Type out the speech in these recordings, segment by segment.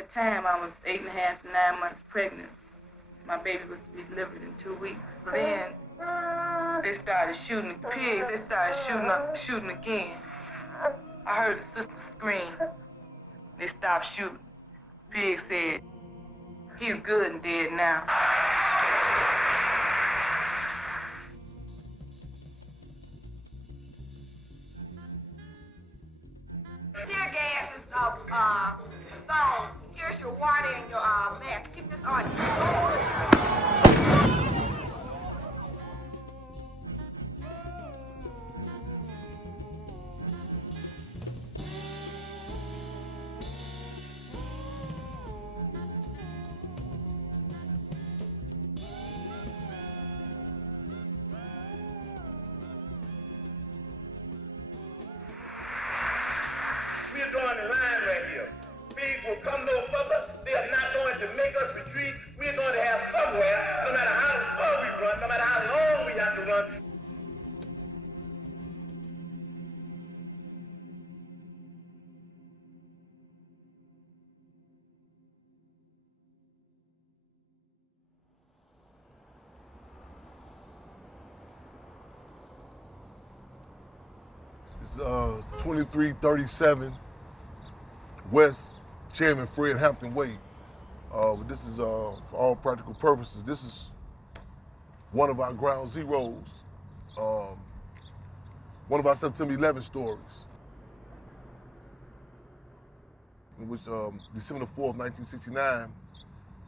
At the time, I was 8.5 to 9 months pregnant. My baby was to be delivered in 2 weeks. So then they started shooting the pigs. They started shooting again. I heard the sister scream. They stopped shooting. Pig said, "He's good and dead now." Tear gas is stone. Here's your water and your mask. Keep this on you. We're drawing the line right here. Pigs will come no further. They are not going to make us retreat. We're going to have somewhere, no matter how far we run, no matter how long we have to run. It's 2337 West Chairman Fred Hampton Way. But this is, for all practical purposes, this is one of our ground zeros, one of our September 11 stories, in which December the 4th, 1969,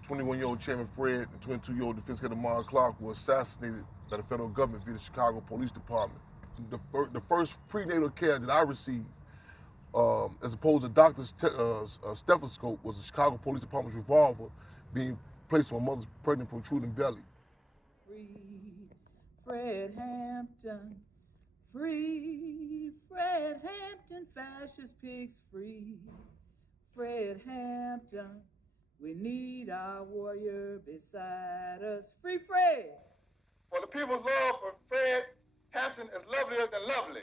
21-year-old Chairman Fred and 22-year-old Defense Cadet Mark Clark were assassinated by the federal government via the Chicago Police Department. The first prenatal care that I received, as opposed to doctor's stethoscope, was the Chicago Police Department's revolver being placed on my mother's pregnant, protruding belly. Free Fred Hampton, free Fred Hampton, fascist pigs free. Fred Hampton, we need our warrior beside us. Free Fred! For the people's love for Fred Hampton is lovelier than lovely.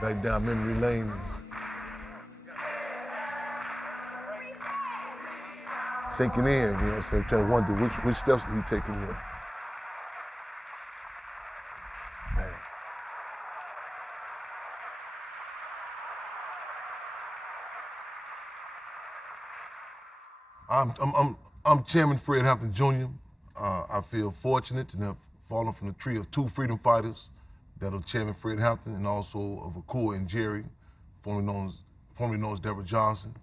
Back down memory lane. Sinking in, you know what I'm saying? Trying to wonder which steps did he take in here. Man. I'm Chairman Fred Hampton Jr. I feel fortunate to have fallen from the tree of two freedom fighters, that of Chairman Fred Hampton and also of Akua and Jerry, formerly known as Deborah Johnson.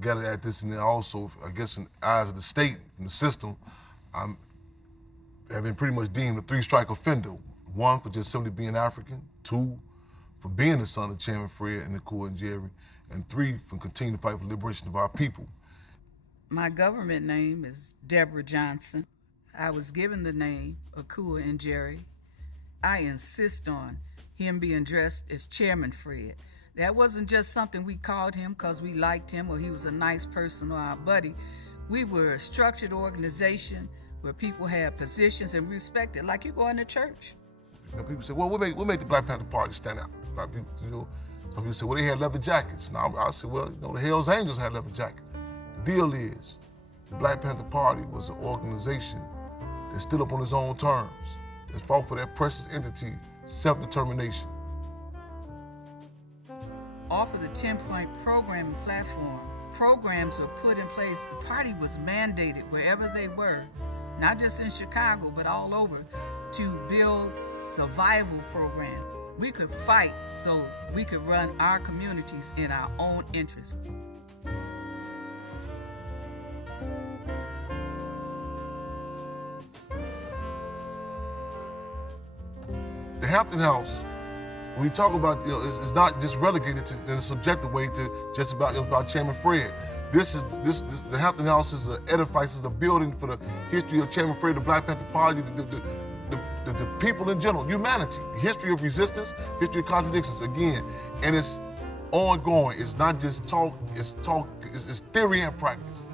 Gathered at this, and then also, I guess, in the eyes of the state and the system, I have been pretty much deemed a three-strike offender. One, for just simply being African. Two, for being the son of Chairman Fred and Akua and Jerry. And three, for continuing to fight for the liberation of our people. My government name is Deborah Johnson. I was given the name Akua and Jerry. I insist on him being addressed as Chairman Fred. That wasn't just something we called him because we liked him or he was a nice person or our buddy. We were a structured organization where people had positions and respected, like you going to church. And people say, well, what made the Black Panther Party stand out? Black people, you know, some people say, well, they had leather jackets. Now I said, well, you know, the Hells Angels had leather jackets. The deal is, the Black Panther Party was an organization that stood up on its own terms, that fought for that precious entity, self-determination. Off of the 10-point programming platform, programs were put in place. The party was mandated wherever they were, not just in Chicago, but all over, to build survival programs. We could fight so we could run our communities in our own interest. The Hampton House, when we talk about, you know, it's not just relegated to, in a subjective way to just about Chairman Fred. The Hampton House is an edifice, is a building for the history of Chairman Fred, the Black Panther Party, the people in general, humanity, history of resistance, history of contradictions, again, and it's ongoing. It's not just talk, it's theory and practice.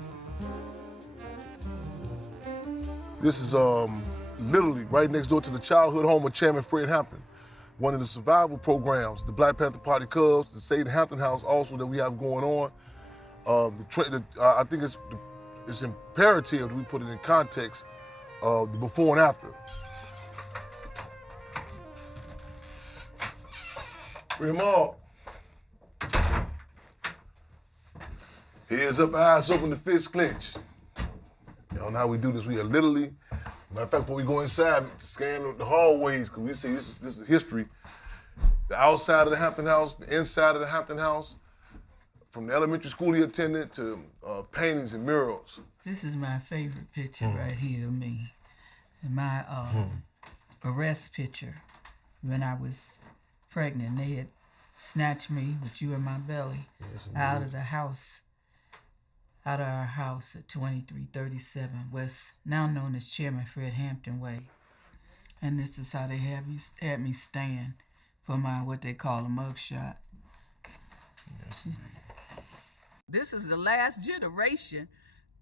This is literally right next door to the childhood home of Chairman Fred Hampton. One of the survival programs, the Black Panther Party Cubs, the Satan Hampton House also that we have going on. I think it's imperative that we put it in context of the before and after. Free them all. Heads up, eyes open, the fists clenched. You know how we do this? We are literally, matter of fact, before we go inside, scan the hallways, because we see this is history. The outside of the Hampton House, the inside of the Hampton House, from the elementary school he attended to paintings and murals. This is my favorite picture right here of me. And my arrest picture when I was pregnant. They had snatched me with you in my belly out of the house, out of our house at 2337 West, now known as Chairman Fred Hampton Way. And this is how they had me stand for my, what they call a mugshot. Yes, this is the last generation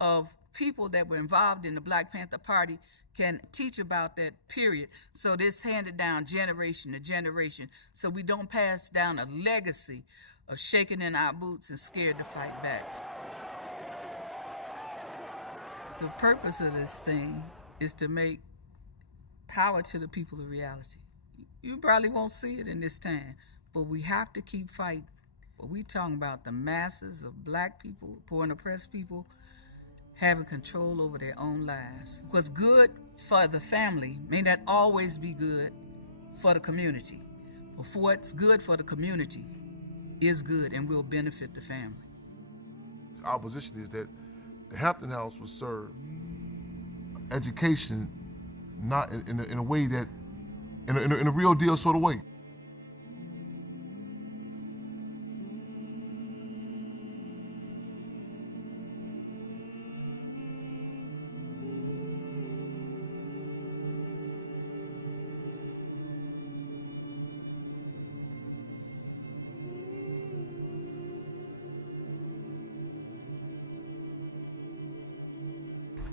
of people that were involved in the Black Panther Party can teach about that period. So this handed down generation to generation, so we don't pass down a legacy of shaking in our boots and scared to fight back. The purpose of this thing is to make power to the people a reality. You probably won't see it in this time, but we have to keep fighting. But we talking about the masses of Black people, poor and oppressed people, having control over their own lives. What's good for the family may not always be good for the community. But what's good for the community is good and will benefit the family. Our position is that the Hampton House will serve education not in a way that, in a real deal sort of way.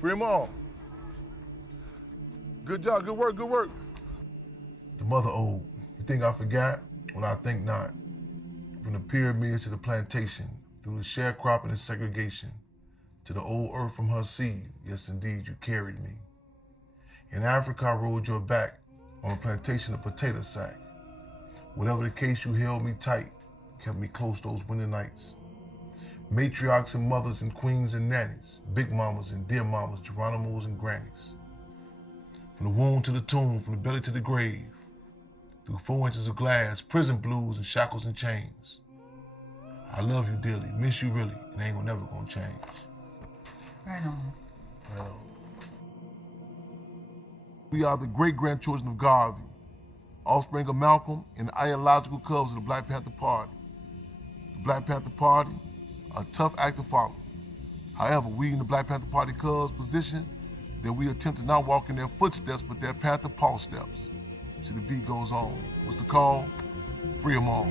Free them all. Good job, good work, good work. The mother ode, you think I forgot? Well, I think not. From the pyramids to the plantation, through the sharecropping and segregation, to the old earth from her seed, yes indeed, you carried me. In Africa, I rode your back on a plantation of potato sack. Whatever the case, you held me tight, kept me close those winter nights. Matriarchs and mothers and queens and nannies, big mamas and dear mamas, Geronimos and grannies. From the womb to the tomb, from the belly to the grave, through 4 inches of glass, prison blues and shackles and chains. I love you dearly, miss you really, and ain't never gonna change. Right on. Right on. We are the great-grandchildren of Garvey, offspring of Malcolm and the ideological cubs of the Black Panther Party. The Black Panther Party, a tough act to follow. However, we in the Black Panther Party Cubs position that we attempt to not walk in their footsteps, but their Panther paw steps. So the beat goes on. What's the call? Free them all.